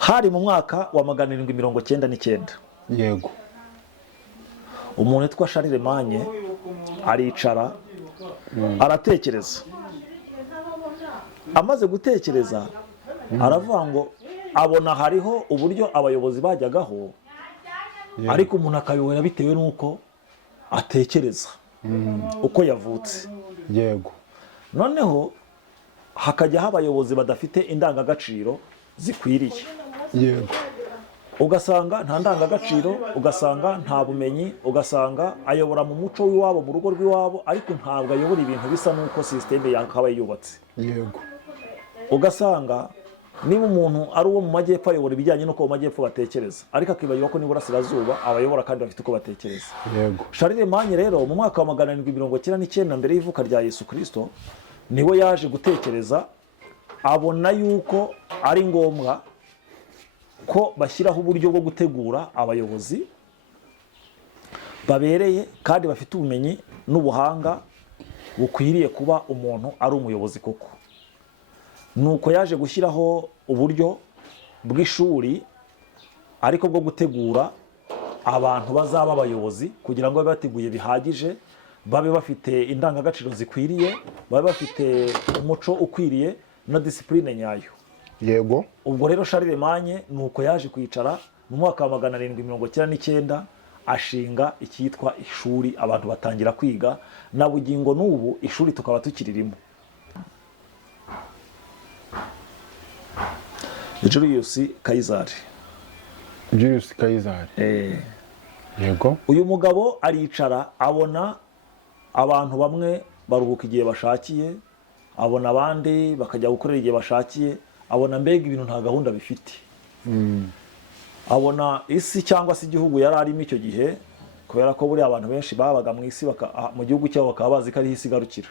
hari mu mwaka wa 799. yego Umuntu witwa Charlemagne aricara aratekereza. Amaze gutekereza aravuga ngo abona hariho uburyo abayobozi bajyagaho, ariko umuntu akayobora bitewe n'uko atekereza uko yavutse. yego Noneho hakajyaho abayobozi badafite indangagaciro zikwiriye. yego Ugasanga nta ndangagaciro, ugasanga nta bumenyi, ugasanga ayobora mu muco w'iwabo, mu rugo rw'iwabo, ariko ntabwo ayobora ibintu bisa n'uko sisiteme yakabaye yubatse. yego Ugasanga niba umuntu ari uwo mu majyepfo ayobora ibijyanye n'uko mu majyepfo batekereza, ariko akibagirwa ko n'iburasirazuba abayobora kandi bafite uko batekereza. yego Charlemagne rero mu mwaka wa 799 mbere y'ivuka rya Yesu Kristo niwe yaje gutekereza, abona yuko ari ngombwa ko bashyiraho uburyo bwo gutegura abayobozi babereye kandi bafite ubumenyi n'ubuhanga bukwiriye kuba umuntu ari umuyobozi koko. Nuko yaje gushyiraho uburyo bw'ishuri ariko bwo gutegura abantu bazaba abayobozi kugira ngo babe bateguye bihagije, babe bafite indangagaciro zikwiriye, babe bafite umuco ukwiriye na discipline nyayo. yego Ubwo rero Charlemagne nuko yaje kwicara mu mwaka wa 799 ashinga icyitwa ishuri, abantu batangira kwiga, na bugingo n'ubu ishuri tukaba tukiririmo. Julius Caesar. Julius Caesar. yego Uyu mugabo aricara abona abantu bamwe baruhuka igihe bashakiye, abona abandi bakajya gukorera igihe bashakiye, abona mbega ibintu nta gahunda bifite. Abona isi cyangwa se igihugu yari arimo icyo gihe, kubera ko buri abantu benshi babaga mu isi mu gihugu cyabo bakaba bazi ko ari isi igarukira.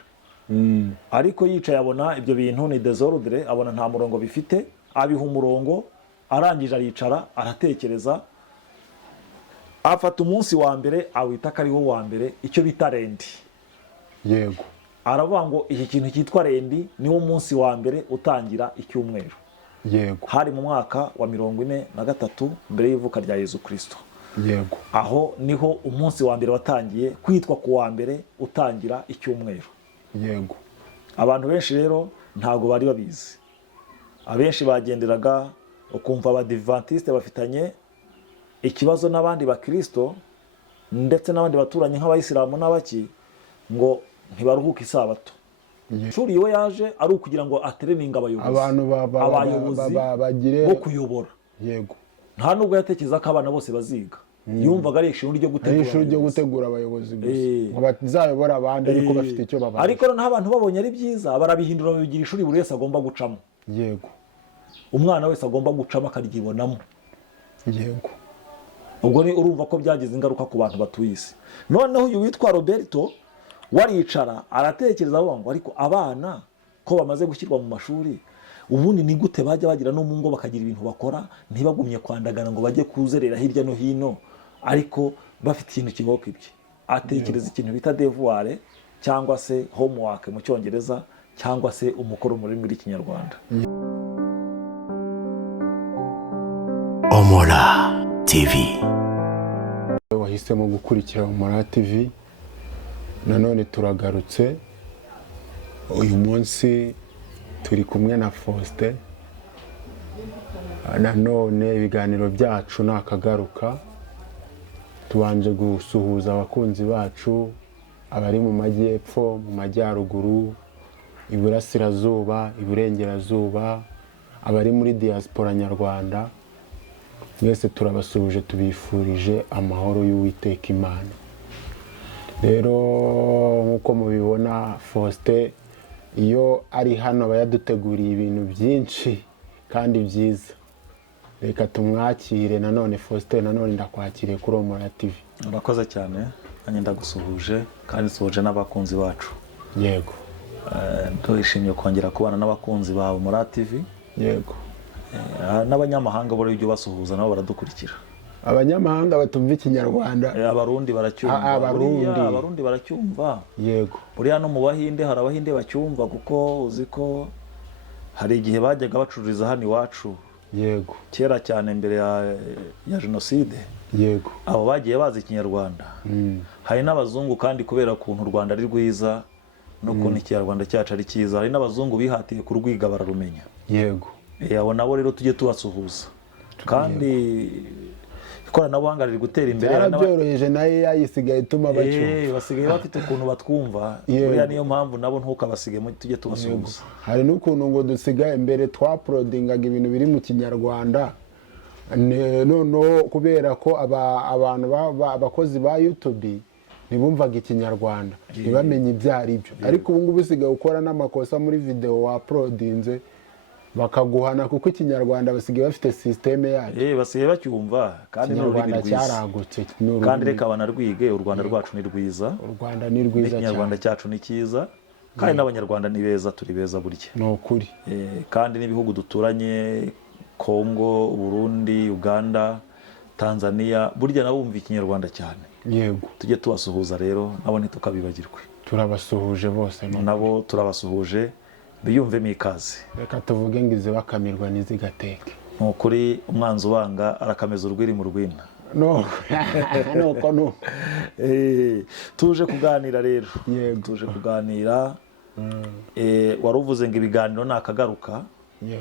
Ariko yicaye abona ibyo bintu ni desordre, abona nta murongo bifite, abiha umurongo, arangije aricara aratekereza, afata umunsi wa mbere awita ko ari wo wa mbere, icyo bita rendi. yego Aravuga ngo iki kintu cyitwa rendi niwo munsi wa mbere utangira icyumweru. yego Hari mu mwaka wa 43 mbere y'ivuka rya Yesu Kristo. yego Aho niho umunsi wa mbere watangiye kwitwa ku wa mbere utangira icyumweru. yego Abantu benshi rero ntago bari babizi. Abenshi bagenderaga ukumva abadivantiste bafitanye ikibazo n'abandi bakristo ndetse n'abandi baturanye nk'abayisilamu n'abaki, ngo ntibaruhuka isabato. Shuri we yaje ari ukugira ngo atreninga abayobozi bagire bo kuyobora. yego Nta nubwo yatekereza ko abana bose baziga. Yumvaga ari ishuri ryo gutegura abayobozi gusa ngo bazayobora abandi ariko bafite icyo babaza. Ariko n'abantu babonye ari byiza barabihindura babigira ishuri buri wese agomba gucamo. yego Umwana wese agomba gucamo akaryibonamo. yego Ubwo ni urumva ko byagize ingaruka ku bantu batuye isi. Noneho uyu witwa Roberto waricara aratekereza ngo ariko abana ko bamaze gushyirwa mu mashuri, ubundi ni gute bajya bagira no mu ngo bakagira ibintu bakora, ntibagumye kwandagana ngo bajye kuzerera hirya no hino, ariko bafite ikintu kiboka ibye. Atekereza ikintu bita devoir cyangwa se homework mu Cyongereza, cyangwa se umukoro mu rurimi rw'Ikinyarwanda. Omora TV. Wahisemo gukurikira Omora TV, nanone turagarutse. Uyu munsi turi kumwe na Faustin, nanone ibiganiro byacu nakagaruka. Tubanje gusuhuza abakunzi bacu abari mu majyepfo, mu majyaruguru, iburasirazuba, iburengerazuba, abari muri diaspora nyarwanda. Mwese turabasuhuje, tubifurije amahoro y'Uwiteka Imana. Rero nkuko mubibona Faustin iyo ari hano aba yaduteguriye ibintu byinshi kandi byiza. Reka tumwakire nanone. Faustin, nanone ndakwakiriye kuri Omora TV. Urakoze cyane, nanjye ndagusuhuje kandi nsuhuje n'abakunzi bacu. Yego. Turishimye kongera kubana n'abakunzi ba Omora TV. Yego. N'abanyamahanga bari ibyo basuhuza nabo baradukurikira. Abanyamahanga batumva Ikinyarwanda, abarundi baracyumva. Abarundi baracyumva. Yego. Buriya no mu Bahinde hari Abahinde bacyumva, kuko uzi ko hari igihe bajyaga bacururiza hano iwacu yego kera cyane mbere ya jenoside yego abo bagiye bazi ikinyarwanda. Hari n'abazungu kandi kubera ukuntu u Rwanda ari rwiza n'ukuntu ikinyarwanda cyacu ari cyiza, hari n'abazungu bihatiye kurwiga bararumenya. yego Abo nabo rero tujye tubasuhuza, kandi ikoranabuhanga riri gutera imbere. byarabyoroheje na AI isigaye ituma bacyumva. Basigaye bafite ukuntu batwumva, buriya niyo mpamvu nabo ntukabasige tujye tubasuhuza. Hari n'ukuntu ngo dusigaye imbere twaprodingaga ibintu biri mu kinyarwanda, noneho kubera ko abantu abakozi ba YouTube ntibumvaga ikinyarwanda ntibamenye ibyo ari byo, ariko ubu ngubu usigaye ukora n'amakosa muri video waprodinze bakaguhana kuko ikinyarwanda basigaye bafite systeme yacu. Basigaye bacyumva kandi n'ururimi cyaragutse, kandi reka banarwige. U Rwanda rwacu ni rwiza, u Rwanda ni rwiza cyane, ikinyarwanda cyacu ni cyiza, kandi n'abanyarwanda ni beza, turi beza burya. ni ukuri. Kandi n'ibihugu duturanye Kongo, Burundi, Uganda, Tanzania, burya nabo bumva ikinyarwanda cyane. Yego, tujye tubasuhuza rero, nabo ntitukabibagirwe. turabasuhuje bose, nabo turabasuhuje, biyumvemo ikaze. Reka tuvuge ngo izi bakamirwa n'izigateke. Ni ukuri umwanzi ubanga arakameza urwiri mu rwina. nuko tuje kuganira rero. Yego, tuje kuganira. Wari uvuze ngo ibiganiro ni akagaruka,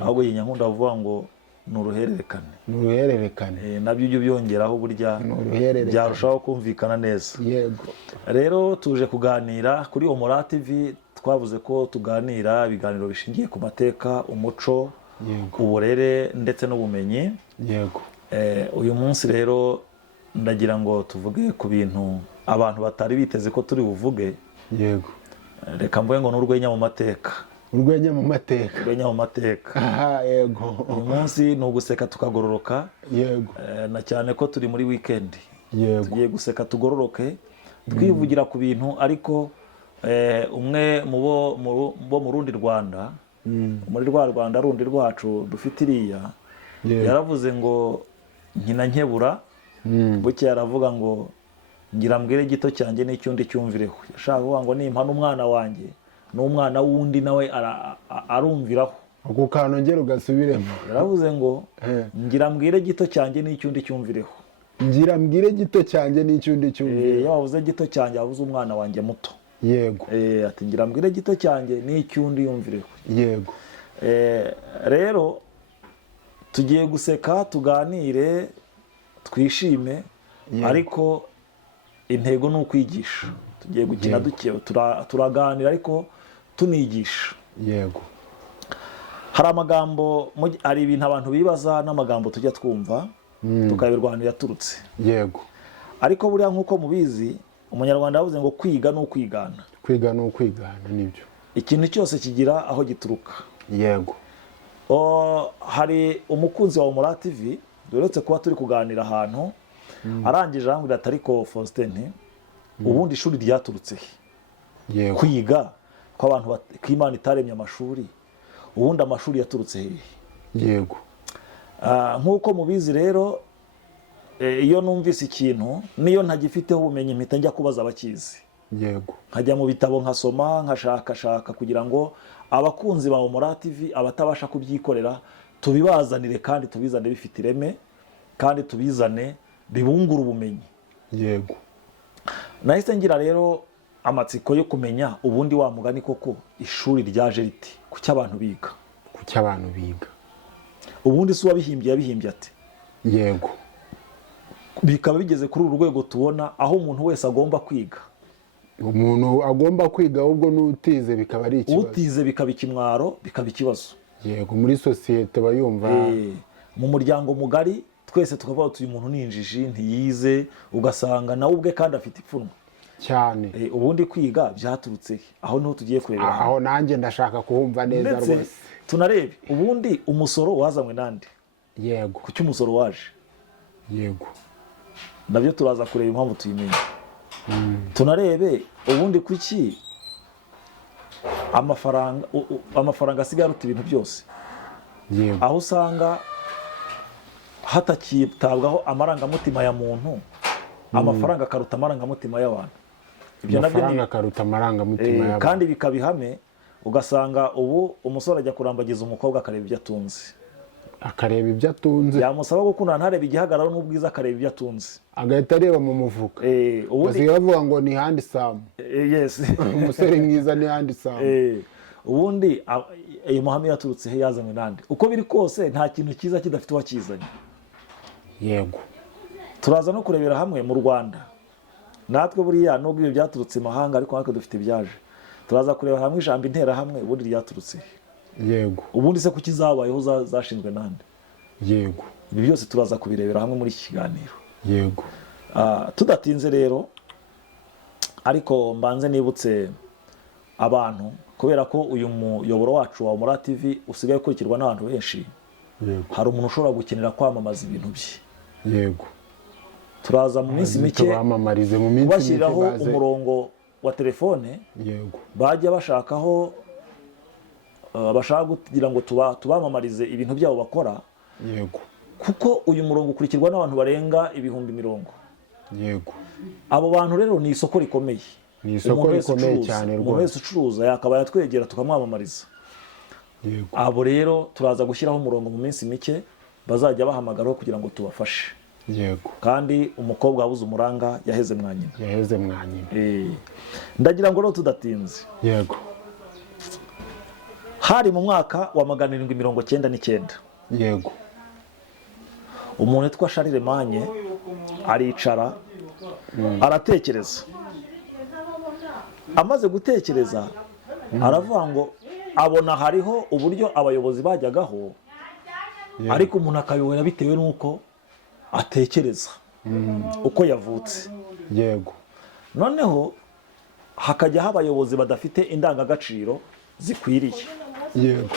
ahubwo iyi nyankunda bavuga ngo ni uruhererekane. ni uruhererekane. Nabyo ujye byongeraho burya byarushaho kumvikana neza. Yego, rero tuje kuganira kuri Omora TV. Twavuze ko tuganira ibiganiro bishingiye ku mateka, umuco, uburere ndetse n'ubumenyi. Yego. Uyu munsi rero ndagira ngo tuvuge ku bintu abantu batari biteze ko turi buvuge. Yego. Reka mvuge ngo n'urwenya mu mateka. Urwenya mu mateka. Urwenya mu mateka. Yego. Uyu munsi ni uguseka tukagororoka. Yego. Na cyane ko turi muri weekend. Yego. Tugiye guseka tugororoke, twivugira ku bintu, ariko umwe bo mu rundi Rwanda, muri rwa Rwanda rundi rwacu dufite iriya, yaravuze ngo nkina nkebura, buke aravuga ngo ngira mbwire gito cyanjye n'icyundi cyumvireho. Yashaka kuvuga ngo nimpa n'umwana wanjye n'umwana wundi nawe arumviraho. Ako kantu ngero gasubiremo. Yaravuze ngo ngira mbwire gito cyanjye n'icyundi cyumvireho. Ngira mbwire gito cyanjye n'icyundi cyumvireho. Iyo wavuze gito cyanjye wavuze umwana wanjye muto. Yego. Ati ngira mbwire gito cyanjye n'icyundi yumvireho. Yego. Rero tugiye guseka, tuganire, twishime, ariko intego ni ukwigisha. Tugiye gukina duke, turaganira ariko tunigisha. Yego. Hari amagambo, hari ibintu abantu bibaza n'amagambo tujya twumva tukabirwanira yaturutse. Yego. Ariko buriya nk'uko mubizi, Umunyarwanda yavuze ngo kwiga ni ukwigana. Kwiga ni ukwigana, nibyo. Ikintu cyose kigira aho gituruka. Yego. Hari umukunzi wa Omora TV duretse kuba turi kuganira ahantu, arangije arambwira ati ariko Faustin, ubundi ishuri ryaturutse he? Yego. Kwiga kw'abantu k'Imana itaremye amashuri, ubundi amashuri yaturutse he? Yego. Nk'uko mubizi rero, iyo numvise ikintu niyo ntagifiteho ubumenyi mpita njya kubaza abakizi. Yego. Nkajya mu bitabo nkasoma, nkashaka kugira ngo abakunzi ba Omora TV abatabasha kubyikorera tubibazanire, kandi tubizane bifite ireme, kandi tubizane bibungura ubumenyi. Yego. Nahise ngira rero amatsiko yo kumenya ubundi wa mugani koko ishuri ryaje riti, kuki abantu biga? Kuki abantu biga? Ubundi si uwabihimbye yabihimbye ati? Yego. Bikaba bigeze kuri uru rwego tubona aho umuntu wese agomba kwiga. Umuntu agomba kwiga, ahubwo n'utize bikaba ari ikibazo. Utize bikaba ikimwaro, bikaba ikibazo. Yego, muri sosiyete bayumva. Mu muryango mugari twese tukavuga ati uyu muntu ni injiji, ntiyize, ugasanga nawe ubwe kandi afite ipfunwe cyane. Ubundi kwiga byaturutse aho niho tugiye kurebera. Aho nanjye ndashaka kuhumva neza rwose. Tunarebe ubundi umusoro wazanywe nande? Yego. Kuki umusoro waje? Yego. Nabyo turaza kureba impamvu tuyimenye. Tunarebe ubundi kuki amafaranga asigaye aruta ibintu byose. Yego. Aho usanga hatakitabwaho amarangamutima ya muntu, amafaranga akaruta amarangamutima y'abantu. Ibyo nabyo ni akaruta amarangamutima y'abantu. Kandi bikabihame, ugasanga ubu umusore ajya kurambagiza umukobwa akareba ibyo atunze. akareba ibyo atunze, yamusaba gukundana ntarebe igihagararo n'ubwiza, akareba ibyo atunze, agahita areba mu mufuka. ubundi basigaye bavuga ngo ni handisamu, yes umusore mwiza ni handisamu. ubundi ayo mahame yaturutse he, yazanywe nande? Uko biri kose nta kintu cyiza kidafite uwakizanye. Yego, turaza no kurebera hamwe mu Rwanda natwe buriya nubwo ibyo byaturutse mahanga, ariko natwe dufite ibyaje. Turaza kureba hamwe ijambo interahamwe ubundi ryaturutse. yego, Ubundi se kuki zabayeho, zashinzwe nande? yego, Ibi byose turaza kubirebera hamwe muri iki kiganiro. yego. Tudatinze rero, ariko mbanze nibutse abantu, kubera ko uyu muyoboro wacu wa Humura TV usigaye ukurikirwa n'abantu benshi. Yego, Hari umuntu ushobora gukenera kwamamaza ibintu bye. yego. Turaza mu minsi mike tubamamarize mu minsi mike, bashyiriraho umurongo wa telefone yego, bajya bashakaho, bashaka kugira ngo tubamamarize ibintu byabo bakora, yego, kuko uyu murongo ukurikirwa n'abantu barenga 1,000,000. yego. Abo bantu rero ni isoko rikomeye. Ni isoko rikomeye cyane Umuntu rwose. wese ucuruza yakaba yatwegera tukamwamamariza. Yego, Abo rero turaza gushyiraho umurongo mu minsi mike bazajya bahamagaraho kugira ngo tubafashe. yego. Kandi umukobwa wabuze umuranga yaheze mwa nyina. Yaheze mwa nyina. Ndagira ngo rero tudatinze, Yego, hari mu mwaka wa 799, yego, umuntu witwa Charlemagne aricara aratekereza. Amaze gutekereza aravuga ngo abona hariho uburyo abayobozi bajyagaho, ariko umuntu akayobora bitewe n'uko atekereza, uko yavutse. yego, Noneho hakajyaho abayobozi badafite indangagaciro zikwiriye. yego,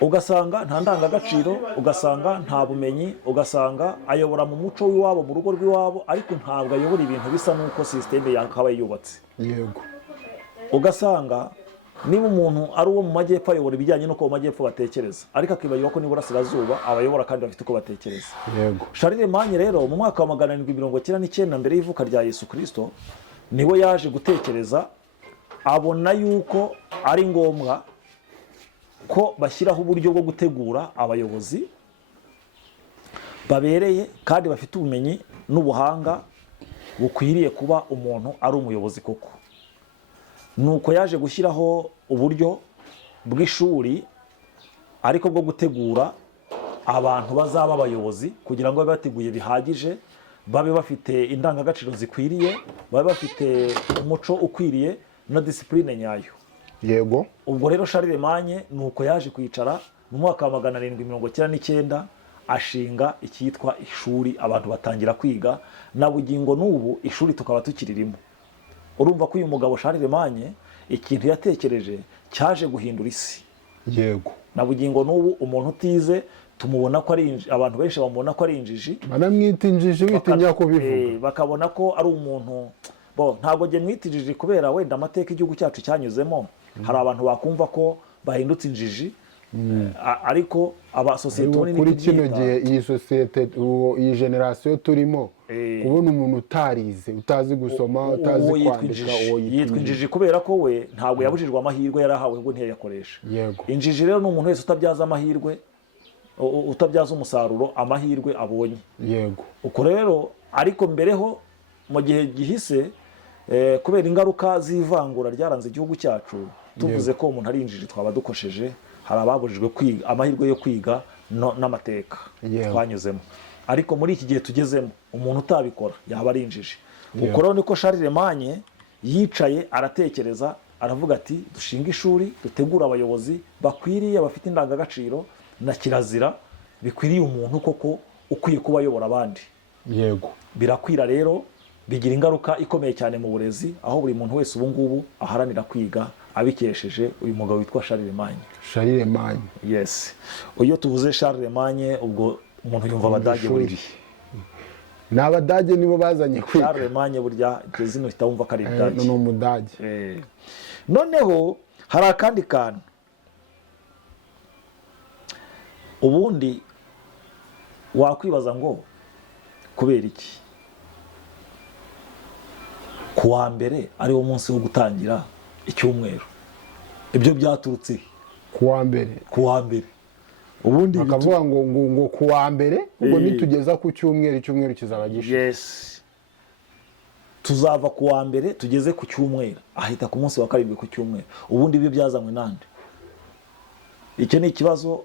Ugasanga nta ndangagaciro, ugasanga nta bumenyi, ugasanga ayobora mu muco w'iwabo, mu rugo rw'iwabo, ariko ntabwo ayobora ibintu bisa n'uko sisiteme yakabaye yubatse. yego, Ugasanga niba umuntu ari uwo mu majyepfo ayobora ibijyanye n'uko mu majyepfo batekereza, ariko akibagirwa ko n'iburasirazuba abayobora kandi bafite uko batekereza. yego, Charlemagne rero mu mwaka wa 799 mbere y'ivuka rya Yesu Kristo niwe yaje gutekereza, abona yuko ari ngombwa ko bashyiraho uburyo bwo gutegura abayobozi babereye kandi bafite ubumenyi n'ubuhanga bukwiriye kuba umuntu ari umuyobozi koko. Nuko yaje gushyiraho uburyo bw'ishuri ariko bwo gutegura abantu bazaba abayobozi, kugira ngo babe bateguye bihagije, babe bafite indangagaciro zikwiriye, babe bafite umuco ukwiriye na discipline nyayo. yego. Ubwo rero Charlemagne nuko yaje kwicara mu mwaka wa 799 ashinga icyitwa ishuri, abantu batangira kwiga, na bugingo n'ubu ishuri tukaba tukiririmo. Urumva ko uyu mugabo Charlemagne ikintu yatekereje cyaje guhindura isi. Yego. Na bugingo n'ubu umuntu utize tumubona ko ari abantu benshi bamubona ko ari injiji, banamwita injiji witinya kubivuga, bakabona ko ari umuntu ntabwo nge mwita injiji kubera wenda amateka igihugu cyacu cyanyuzemo. Hari abantu bakumva ko bahindutse injiji, ariko abasosiyete kuri kino gihe iyi sosiyete, iyi generasiyo turimo, kubona umuntu utarize, utazi gusoma, utazi kwandika, yitwa injiji kubera ko we ntabwo yabujijwe amahirwe yarahawe ngo ntiyayakoresha. Injiji rero ni umuntu wese utabyaza amahirwe, utabyaza umusaruro amahirwe abonye. Yego. Uko rero ariko mbereho mu gihe gihise, kubera ingaruka z'ivangura ryaranze igihugu cyacu, tuvuze ko umuntu ari injiji twaba dukosheje. Hari ababujijwe kwiga amahirwe yo kwiga n'amateka twanyuzemo, ariko muri iki gihe tugezemo umuntu utabikora yaba ari injiji. Uko rero niko Charlemagne yicaye aratekereza, aravuga ati dushinga ishuri dutegura abayobozi bakwiriye, bafite indangagaciro na kirazira bikwiriye umuntu koko ukwiye kuba ayobora abandi. Yego. Birakwira rero, bigira ingaruka ikomeye cyane mu burezi, aho buri muntu wese ubu ngubu aharanira kwiga abikesheje uyu mugabo witwa Charlemagne. Charlemagne. Yes. Iyo tuvuze Charlemagne ubwo umuntu yumva Abadage buri. Ni Abadage nibo bazanye kwiga. Charlemagne burya izina uhita wumva ko ari Abadage. Ni Umudage. Noneho hari akandi kantu. Ubundi wakwibaza ngo kubera iki kuwa mbere ari wo munsi wo gutangira icyumweru? Ibyo byaturutse kuwa mbere. ubundi bakavuga ngo ku wa mbere ubwo nitugeza ku cyumweru kizaba gishize. yes, tuzava ku wa mbere tugeze ku cyumweru, ahita ku munsi wa karindwi ku cyumweru. Ubundi ibyo byazanywe nande? Icyo ni ikibazo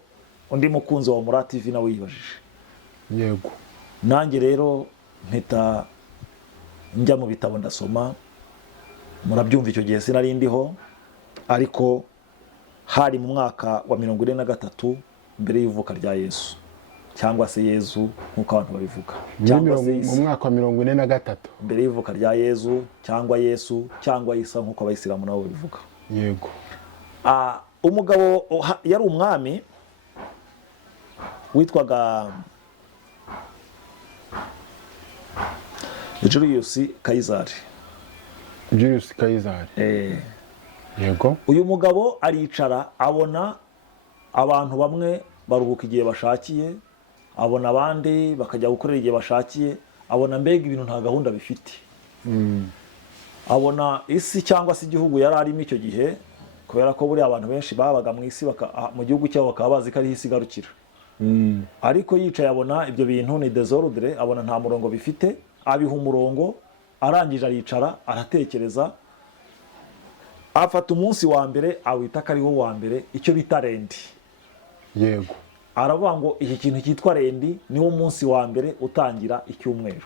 undi mukunzi wa Mura TV nawe yibajije. Yego. Nanjye rero mpita njya mu bitabo ndasoma, murabyumva icyo gihe sinari ndiho, ariko hari mu mwaka wa 43 mbere y'ivuka rya Yesu, cyangwa se Yezu nk'uko abantu babivuga, cyangwa se mu mwaka wa 43 mbere y'ivuka rya Yezu, cyangwa Yesu, cyangwa Isa nk'uko abayisilamu nabo babivuga. Yego. Umugabo yari umwami witwaga Julius Caesar. Julius Caesar. Yego. Uyu mugabo aricara abona abantu bamwe baruhuka igihe bashakiye, abona abandi bakajya gukorera igihe bashakiye, abona mbega ibintu nta gahunda bifite. Abona isi cyangwa se igihugu yari arimo icyo gihe, kubera ko buri abantu benshi babaga mu isi mu gihugu cyabo bakaba bazi ko ari isi igarukira. Ariko yicaye abona ibyo bintu ni desordre, abona nta murongo bifite, abiha umurongo, arangije aricara aratekereza, afata umunsi wa mbere awita ko ariwo wa mbere, icyo bita rendi. Yego. Aravuga ngo iki kintu cyitwa rendi niwo munsi wa mbere utangira icyumweru.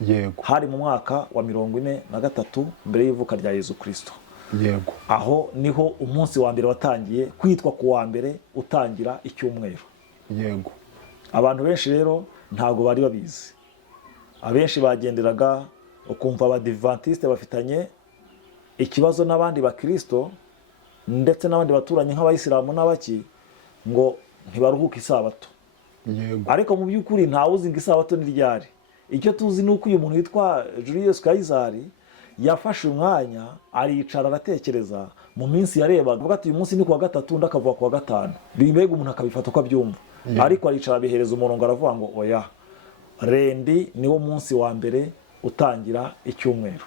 Yego. Hari mu mwaka wa 43 mbere y'ivuka rya Yesu Kristo. Yego. Aho niho umunsi wa mbere watangiye kwitwa ku wa mbere utangira icyumweru. Yego. Abantu benshi rero ntago bari babizi. Abenshi bagenderaga ukumva abadivantiste bafitanye ikibazo n'abandi bakristo ndetse n'abandi baturanye nk'abayisilamu n'abaki ngo ntibaruhuka isabato. Yego. Ariko mu by'ukuri ntawe uzi ngo isabato ni ryari. Icyo tuzi ni uko uyu muntu witwa Julius Caesar yafashe umwanya aricara aratekereza mu minsi yarebaga, avuga ati uyu munsi ni kuwa gatatu undi akavuga kuwa gatanu, bimega umuntu akabifata uko abyumva. Ariko aricara abihereza umurongo aravuga ngo oya, rendi niwo munsi wa mbere utangira icyumweru.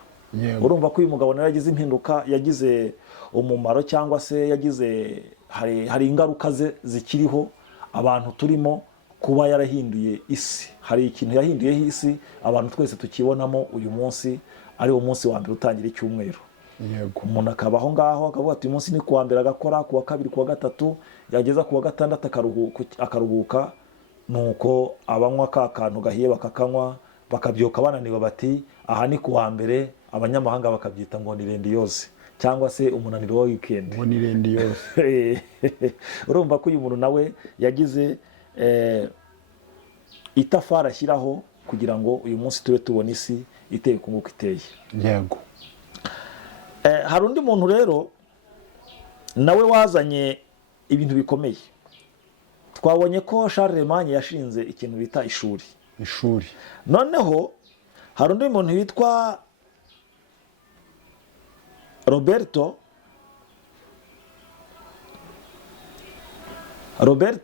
Urumva ko uyu mugabo nawe yagize impinduka, yagize umumaro, cyangwa se yagize hari ingaruka ze zikiriho abantu turimo, kuba yarahinduye isi. Hari ikintu yahinduyeho isi abantu twese tukibonamo uyu munsi, ari umunsi wa mbere utangira icyumweru. Yego. Umuntu akabaho ngaho akavuga ati uyu munsi ni kuwa mbere, agakora kuwa kabiri, kuwa gatatu, yageza kuwa gatandatu akaruhuka, nuko abanywa ka kantu gahiye bakakanywa, bakabyuka bananiwe bati aha ni kuwa mbere. Abanyamahanga bakabyita ngo ni rendi yose, cyangwa se umunaniro wa weekend. Ngo ni rendi yose. Urumva ko uyu muntu nawe yagize itafari ashyiraho kugira ngo uyu munsi tube tubona isi iteye ku nguko iteye. Yego. Hari undi muntu rero nawe wazanye ibintu bikomeye. Twabonye ko Charlemagne yashinze ikintu bita ishuri. Noneho hari undi muntu witwa Roberto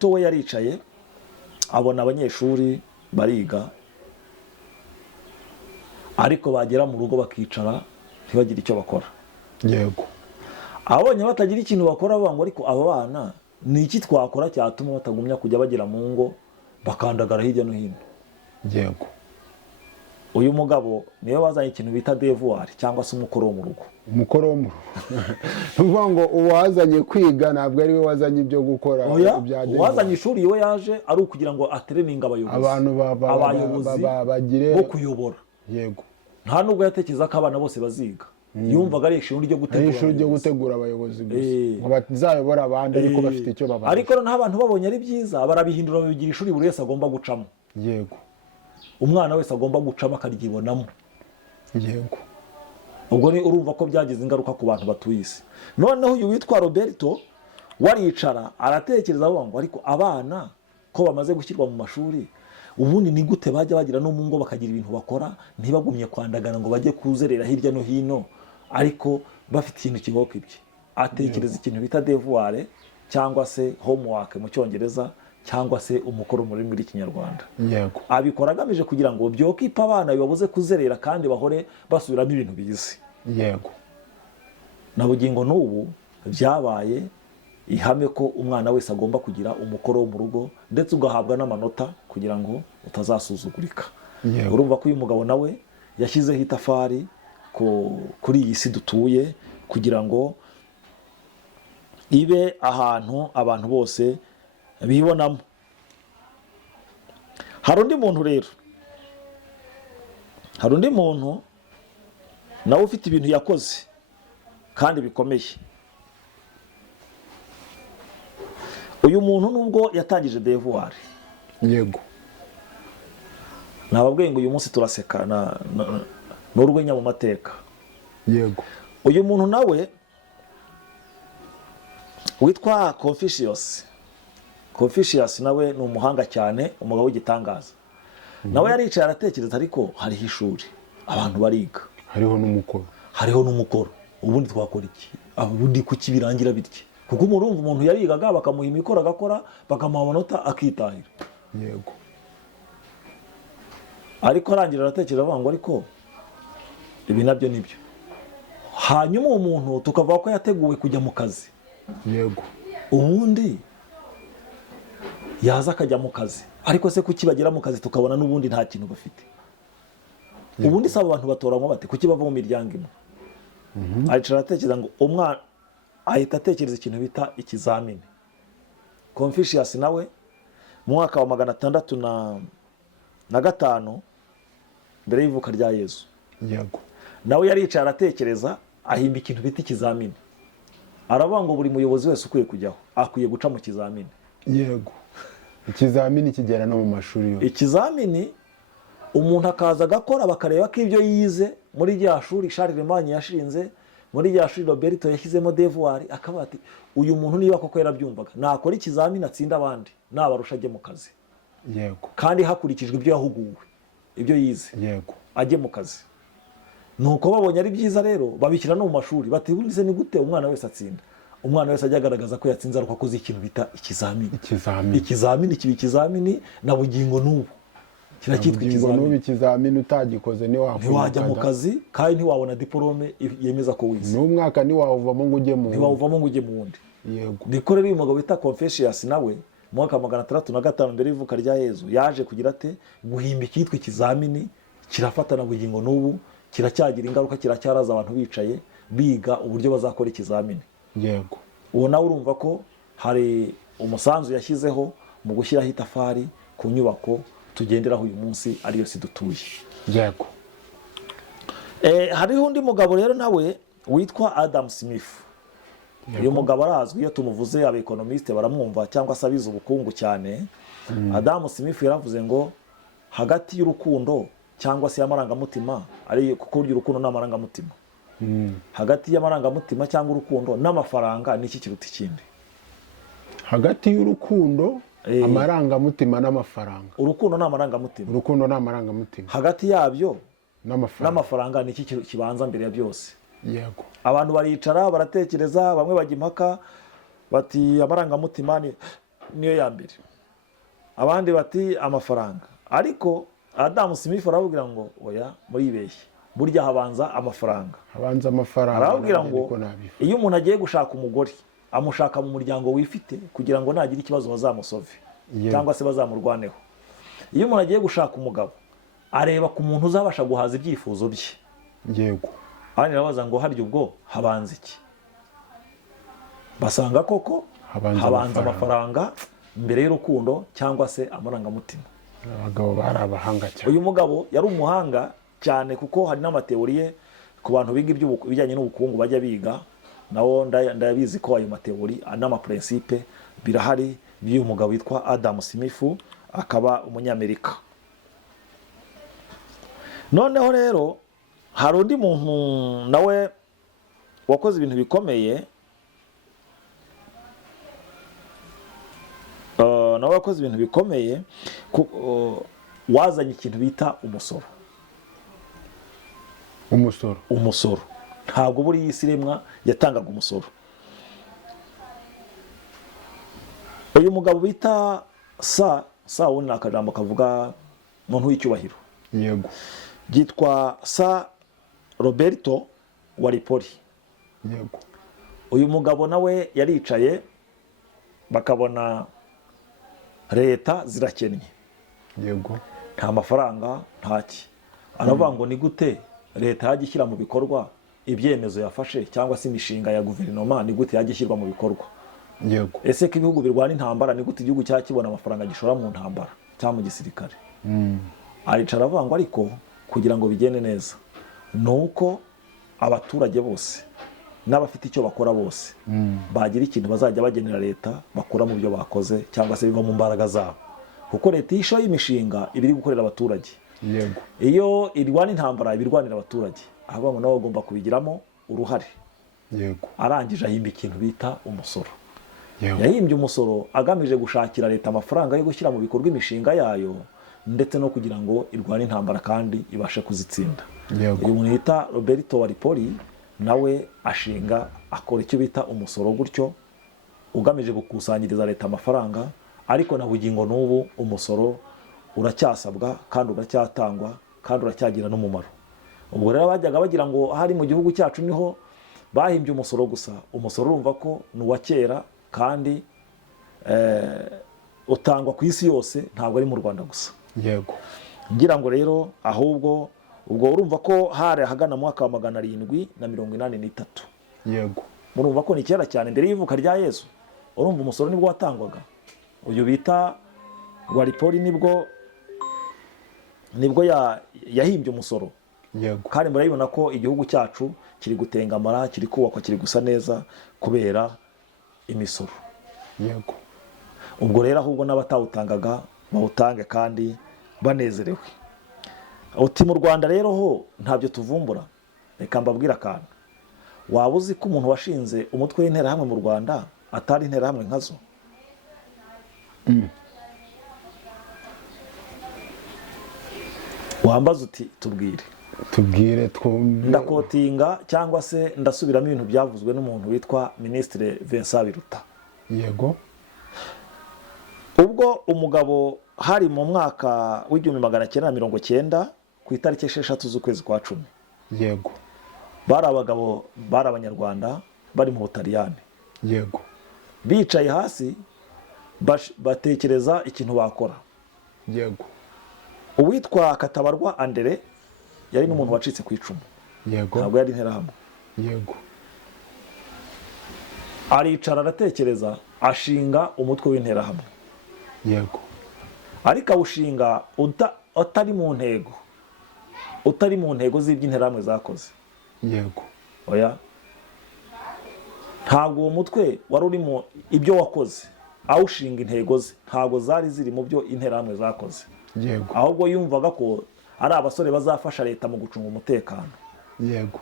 we yaricaye abona abanyeshuri bariga, ariko bagera mu rugo bakicara ntibagire icyo bakora. Yego. Abonye batagira ikintu bakora bavuga ngo ariko aba bana ni iki twakora cyatuma batagumya kujya bagera mu ngo bakandagara hirya no hino. Yego. Uyu mugabo niwe wazanye ikintu bita devoir, cyangwa se umukoro wo mu rugo. Umukoro wo mu rugo. Nuvuga ngo uwazanye kwiga ntabwo ari we wazanye ibyo gukora. Uwazanye ishuri iwe yaje ari ukugira ngo atereninga abayobozi bagire bo kuyobora. Yego. Nta nubwo yatekereza ko abana bose baziga. Yumvaga ari ishuri ryo gutegura abayobozi gusa, ngo bazayobora abandi ariko bafite icyo babaza. Ariko n'abantu babonye ari byiza barabihindura, babigira ishuri buri wese agomba gucamo. Yego. Umwana wese agomba gucamo akaryibonamo. Yego. Ubwo ni urumva ko byagize ingaruka ku bantu batuye isi. Noneho uyu witwa Roberto waricara aratekereza avuga ngo ariko abana ko bamaze gushyirwa mu mashuri, ubundi ni gute bajya bagira no mu ngo bakagira ibintu bakora, ntibagumye kwandagana ngo bajye kuzerera hirya no hino, ariko bafite ikintu kiboka ibye. Atekereza ikintu bita devoir, cyangwa se homework mu Cyongereza, cyangwa se umukoro mu rurimi rw'Ikinyarwanda. Yego. Abikora agamije kugira ngo byokipe abana bibabuze kuzerera kandi bahore basubiramo ibintu bizi. Yego. Na bugingo n'ubu byabaye ihame ko umwana wese agomba kugira umukoro wo mu rugo ndetse ugahabwa n'amanota kugira ngo utazasuzugurika. Yego. Urumva ko uyu mugabo nawe yashyizeho itafari kuri iyi si dutuye kugira ngo ibe ahantu abantu bose bibonamo. Hari undi muntu rero, hari undi muntu nawe ufite ibintu yakoze kandi bikomeye. Uyu muntu nubwo yatangije devoir, yego, nababwiye ngo uyu munsi turaseka n'urwenya mu mateka. yego, Uyu muntu nawe witwa Confucius. Confucius nawe ni umuhanga cyane, umugabo w'igitangaza. Nawe yaricaye aratekereza, ariko hariho ishuri, abantu bariga, hariho n'umukoro, hariho n'umukoro. Ubundi twakora iki? Ubundi kuki birangira bityo? Kuko umurumva umuntu yarigaga bakamuha imikoro agakora, bakamuha amanota akitahira. yego, Ariko arangira aratekereza avuga ngo ariko ibi nabyo nibyo. Hanyuma uwo muntu tukavuga ko yateguwe kujya mu kazi. yego, Ubundi yaza akajya mu kazi, ariko se kuki bagera mu kazi tukabona n'ubundi nta kintu bafite? Ubundi saba abantu batoranywa bate? Kuki bava mu miryango imwe? Aricara aratekereza ngo umwana ahita atekereza ikintu bita ikizamini. Confucius nawe mu mwaka wa 605 mbere y'ivuka rya Yesu, yego, nawe yaricaye aratekereza, ahimba ikintu bita ikizamini. Aravuga ngo buri muyobozi wese ukwiye kujyaho akwiye guca mu kizamini. yego. Ikizamini kigera no mu mashuri yose. Ikizamini umuntu akaza agakora, bakareba ko ibyo yize muri rya shuri Charlemagne yashinze, muri rya shuri Roberto yashyizemo devoir, akaba ati uyu muntu niba koko yarabyumvaga nakora ikizamini atsinda abandi, nabarusha ajye mu kazi. Yego, Kandi hakurikijwe ibyo yahuguwe, ibyo yize, yego, ajye mu kazi. Nuko babonye ari byiza rero babishyira no mu mashuri, bati burize ni gute umwana wese atsinda. Umwana wese ajya agaragaza ko yatsinze ariko akoze ikintu bita ikizamini. ikizamini. Ikizamini kiba ikizamini na bugingo n'ubu kiracyitwa Ikizamini. N'ubu ikizamini utagikoze ntiwajya mu kazi kandi ntiwabona diplome yemeza ko wize. N'umwaka ntiwawuvamo ngo ujye mu Ntiwawuvamo ngo ujye mu wundi. yego, Niko rero uyu mugabo bita Confucius nawe mu mwaka wa 605 mbere y'ivuka rya Yesu yaje kugira ate guhimba icyitwa ikizamini, kirafata na bugingo n'ubu kiracyagira ingaruka, kiracyaraza abantu bicaye biga uburyo bazakora ikizamini. yego, Uwo nawe urumva ko hari umusanzu yashyizeho mu gushyiraho itafari ku nyubako tugenderaho uyu munsi ariyo si dutuye. yego, Hariho undi mugabo rero nawe witwa Adam Smith. Uyu mugabo arazwi, iyo tumuvuze abekonomiste baramwumva cyangwa se abize ubukungu cyane. Adam Smith yaravuze ngo hagati y'urukundo cyangwa se y'amarangamutima, ari kuko urukundo n'amarangamutima, hagati y'amarangamutima cyangwa urukundo n'amafaranga niki kiruta ikindi? hagati y'urukundo, amarangamutima n'amafaranga. Urukundo n'amarangamutima. Urukundo n'amarangamutima. Hagati yabyo N'amafaranga. n'amafaranga niki kibanza mbere ya byose? Yego, Abantu baricara baratekereza, bamwe bajya impaka bati amarangamutima niyo ya mbere, abandi bati amafaranga. Ariko Adam Smith arababwira ngo oya, muribeshye, burya habanza amafaranga. habanza amafaranga. Arababwira ngo iyo umuntu agiye gushaka umugore amushaka mu muryango wifite kugira ngo nagira ikibazo bazamusove cyangwa se bazamurwaneho. Iyo umuntu agiye gushaka umugabo areba ku muntu uzabasha guhaza ibyifuzo bye. yego, Abandi barabaza ngo harya ubwo habanza iki? Basanga koko habanza amafaranga mbere y'urukundo cyangwa se amarangamutima. Abagabo bari abahanga cyane. Uyu mugabo yari umuhanga cyane kuko hari n'amateoriye ku bantu biga ibijyanye n'ubukungu bajya biga, nawo ndabizi ko ayo mateori n'amaprincipe birahari by'uyu mugabo witwa Adam Smith, akaba umunyamerika. Noneho rero hari undi muntu nawe wakoze ibintu bikomeye, wazanye ikintu bita umusoro. Umusoro ntabwo buri isi iremwa yatangaga umusoro. Uyu mugabo bita wundi ni akajambo kavuga umuntu w'icyubahiro. Yego, Yitwa Roberto Walpole. yego, Uyu mugabo nawe yaricaye bakabona leta zirakennye, yego, nta mafaranga ntaki, aravuga ngo ni gute leta yajya ishyira mu bikorwa ibyemezo yafashe cyangwa se imishinga ya guverinoma, ni gute yajya ishyirwa mu bikorwa. yego, Ese ko ibihugu birwana intambara, ni gute igihugu cyakibona amafaranga gishora mu ntambara cyangwa mu gisirikare? Aricara avuga ngo ariko kugira ngo bigende neza ni uko abaturage bose n'abafite icyo bakora bose bagira ikintu bazajya bagenera leta bakora mu byo bakoze cyangwa se biva mu mbaraga zabo, kuko leta iyo ishoye imishinga iba iri gukorera abaturage. yego, Iyo irwana intambara iba irwanira abaturage, avuga ngo nabo bagomba kubigiramo uruhare. yego, Arangije ahimba ikintu bita umusoro. yego, Yahimbye umusoro agamije gushakira leta amafaranga yo gushyira mu bikorwa imishinga yayo ndetse no kugira ngo irwane intambara kandi ibashe kuzitsinda. yego, Uyu muntu yita Roberto Walpole nawe ashinga akora icyo bita umusoro gutyo ugamije gukusanyiriza leta amafaranga, ariko na bugingo n'ubu umusoro uracyasabwa kandi uracyatangwa kandi uracyagira n'umumaro. Ubwo rero bajyaga bagira ngo ahari mu gihugu cyacu niho bahimbye umusoro gusa. Umusoro urumva ko ni uwa kera kandi utangwa ku isi yose, ntabwo ari mu Rwanda gusa. yego, Ngira ngo rero ahubwo ubwo urumva ko hari ahagana mu mwaka wa 783. yego, Murumva ko ni kera cyane, mbere y'ivuka rya Yesu. Urumva umusoro nibwo watangwaga. Uyu bita Walpole nibwo yahimbye umusoro. yego, Kandi murabibona ko igihugu cyacu kiri gutengamara, kiri kubakwa, kiri gusa neza kubera imisoro. yego, Ubwo rero ahubwo n'abatawutangaga bawutange kandi banezerewe. Uti mu Rwanda rero ho ntabyo tuvumbura. Reka mbabwira akantu. Waba uzi ko umuntu washinze umutwe w'interahamwe mu Rwanda atari interahamwe nkazo? Wambaza uti tubwire. tubwire twumve. Ndakotinga cyangwa se ndasubiramo ibintu byavuzwe n'umuntu witwa Ministre Vincent Biruta. yego, Ubwo umugabo hari mu mwaka w'1990 ku itariki 6 z'ukwezi kwa 10, yego, bari abagabo bari abanyarwanda bari mu Butaliyani, yego, bicaye hasi batekereza ikintu bakora. yego, Uwitwa Katabarwa Andere yari n'umuntu wacitse ku icumu, yego, ntabwo yari interahamwe. yego, Aricara aratekereza ashinga umutwe w'interahamwe, yego, ariko awushinga utari mu ntego z'iby'interahamwe zakoze. yego, Oya, ntabwo uwo mutwe wari urimo ibyo wakoze, awushinga intego ze ntabwo zari ziri mu byo interahamwe zakoze. yego, Ahubwo yumvaga ko ari abasore bazafasha leta mu gucunga umutekano. yego,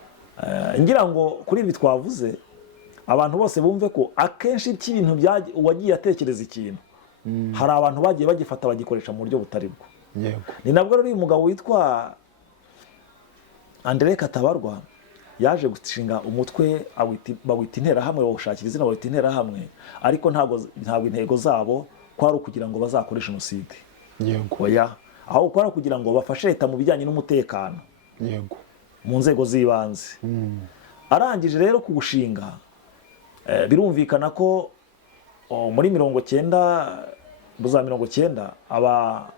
Ngira ngo kuri ibi twavuze abantu bose bumve ko akenshi cy'ibintu uwagiye atekereza ikintu hari abantu bagiye bagifata bagikoresha mu buryo butari bwo. yego, Ni nabwo rero uyu mugabo witwa Andre Katabarwa yaje gushinga umutwe bawita interahamwe, bawushakira izina bawita interahamwe, ariko ntabwo intego zabo kwari ukugira ngo bazakoreshe jenoside. yego, Oya, aho kwari kugira ngo bafashe leta mu bijyanye n'umutekano yego, mu nzego z'ibanze. Arangije rero kuwushinga, birumvikana ko muri 1990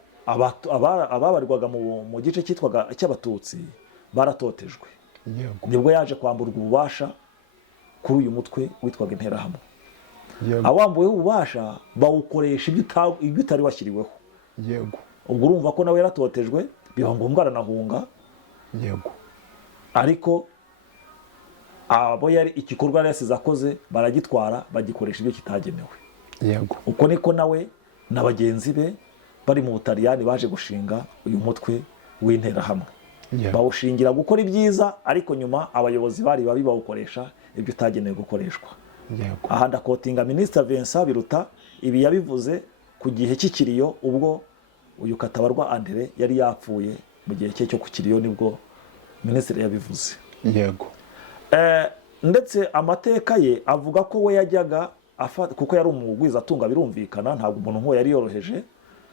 ababarirwaga mu gice cyitwaga cy'abatutsi baratotejwe. yego, Nibwo yaje kwamburwa ububasha kuri uyu mutwe witwaga interahamwe. yego, Abambuweho ububasha bawukoresha ibyo utari washyiriweho. yego, Ubwo urumva ko nawe yaratotejwe, biba ngombwa aranahunga, yego, ariko abo yari igikorwa yari yasize akoze baragitwara bagikoresha ibyo kitagenewe. yego, Uko niko nawe na bagenzi be bari mu Butaliyani baje gushinga uyu mutwe w'interahamwe. yego, Bawushingira gukora ibyiza, ariko nyuma abayobozi bari babi bawukoresha ibyo utagenewe gukoreshwa. yego, Aha ndakotinga Ministre Vincent Biruta, ibi yabivuze ku gihe cy'ikiriyo ubwo uyu Katabarwa Andre yari yapfuye. Mu gihe cye cyo ku kiriyo nibwo Ministre yabivuze. yego, Ndetse amateka ye avuga ko we yajyaga kuko yari umugwizatunga, birumvikana ntabwo umuntu nk'uwo yari yoroheje.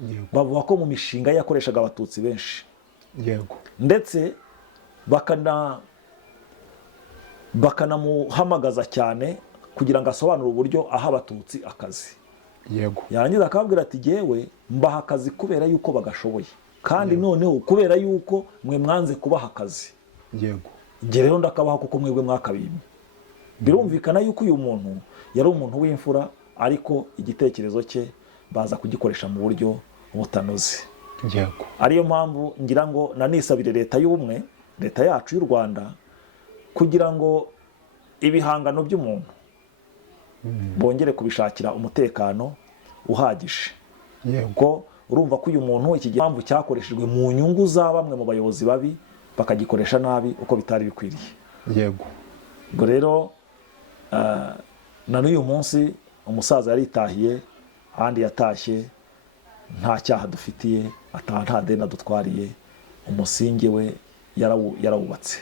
yego, Bavuga ko mu mishinga ye yakoreshaga abatutsi benshi, yego, ndetse bakanamuhamagaza cyane kugira ngo asobanure uburyo aha abatutsi akazi. yego yarangiza akababwira ati jyewe mbaha akazi kubera yuko bagashoboye kandi noneho kubera yuko mwe mwanze kubaha akazi yego njye rero ndakabaha kuko mwebwe mwakabimye. Birumvikana yuko uyu muntu yari umuntu w'imfura ariko igitekerezo cye baza kugikoresha mu buryo butanoze. yego Ariyo mpamvu ngira ngo nanisabire leta y'ubumwe, leta yacu y'u Rwanda, kugira ngo ibihangano by'umuntu bongere kubishakira umutekano uhagije. yego Urumva ko uyu muntu iki mpamvu cyakoreshejwe mu nyungu za bamwe mu bayobozi babi bakagikoresha nabi uko bitari bikwiriye. yego Ubwo rero na n'uyu munsi umusaza yaritahiye, ahandi yatashye nta cyaha dufitiye, nta deni adutwariye, umusingi we yarawubatse.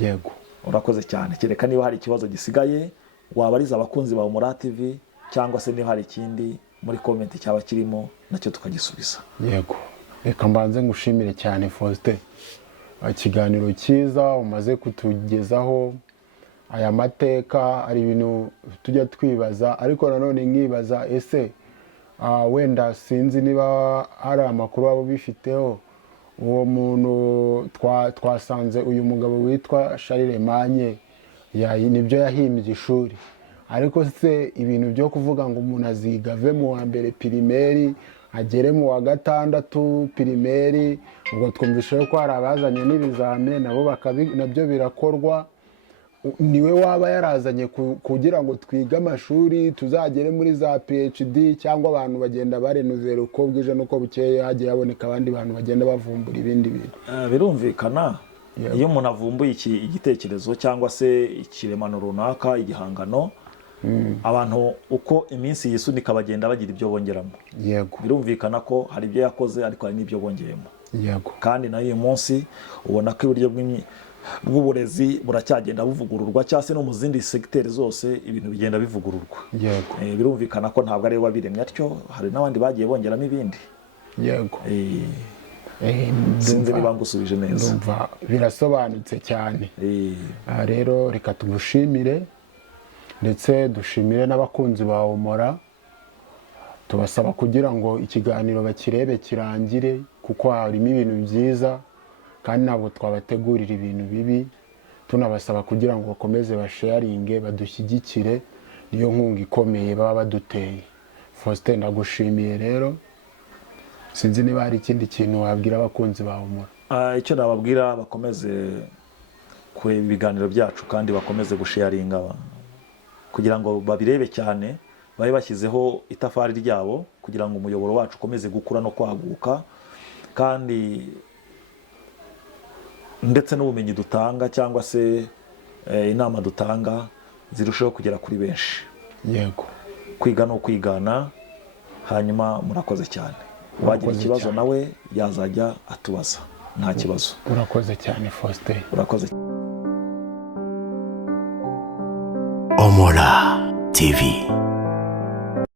yego Urakoze cyane. Kereka niba hari ikibazo gisigaye wabariza abakunzi ba Humura TV, cyangwa se niba hari ikindi muri comment cyaba kirimo nacyo tukagisubiza. yego reka mbanze ngushimire cyane Faustin, ikiganiro cyiza umaze kutugezaho. Aya mateka ari ibintu tujya twibaza, ariko nanone nkibaza ese wenda sinzi niba hari amakuru waba bifiteho. Uwo muntu twasanze uyu mugabo witwa Charlemagne nibyo yahimbye ishuri, ariko se ibintu byo kuvuga ngo umuntu aziga ave mu wa mbere pirimeri agere mu wa gatandatu pirimeri, ubwo twumvishe ko hari abazanye n'ibizame nabyo birakorwa. Niwe waba yarazanye kugira ngo twige amashuri tuzagere muri za PhD, cyangwa abantu bagenda barenovera uko bwije nuko bukeye hagiye haboneka abandi bantu bagenda bavumbura ibindi bintu? Birumvikana iyo umuntu avumbuye igitekerezo cyangwa se ikiremano runaka, igihangano, abantu uko iminsi yisunika bagenda bagira ibyo bongeramo. yego Birumvikana ko hari ibyo yakoze ariko hari n'ibyo bongeyemo. yego Kandi nayo uyu munsi ubona ko uburyo bw'uburezi buracyagenda buvugururwa, cyangwa se no mu zindi segiteri zose ibintu bigenda bivugururwa. yego Birumvikana ko ntabwo ari we wabiremye atyo, hari n'abandi bagiye bongeramo ibindi. yego Sinzi niba ngusubije neza. ndumva birasobanutse cyane. Rero reka tumushimire, ndetse dushimire n'abakunzi ba Humura, tubasaba kugira ngo ikiganiro bakirebe kirangire, kuko harimo ibintu byiza kandi ntabwo twabategurira ibintu bibi. Tunabasaba kugira ngo bakomeze basharinge, badushyigikire, niyo nkunga ikomeye baba baduteye. Faustin, ndagushimiye rero. Sinzi niba hari ikindi kintu wabwira abakunzi ba Humura. Icyo nababwira, bakomeze kureba ibiganiro byacu kandi bakomeze gusharinga kugira ngo babirebe cyane, babe bashyizeho itafari ryabo kugira ngo umuyoboro wacu ukomeze gukura no kwaguka, kandi ndetse n'ubumenyi dutanga cyangwa se inama dutanga zirushaho kugera kuri benshi. yego Kwiga no kwigana. Hanyuma murakoze cyane. Wagira ikibazo nawe yazajya atubaza, nta kibazo. urakoze cyane Faustin. Urakoze. Humura TV.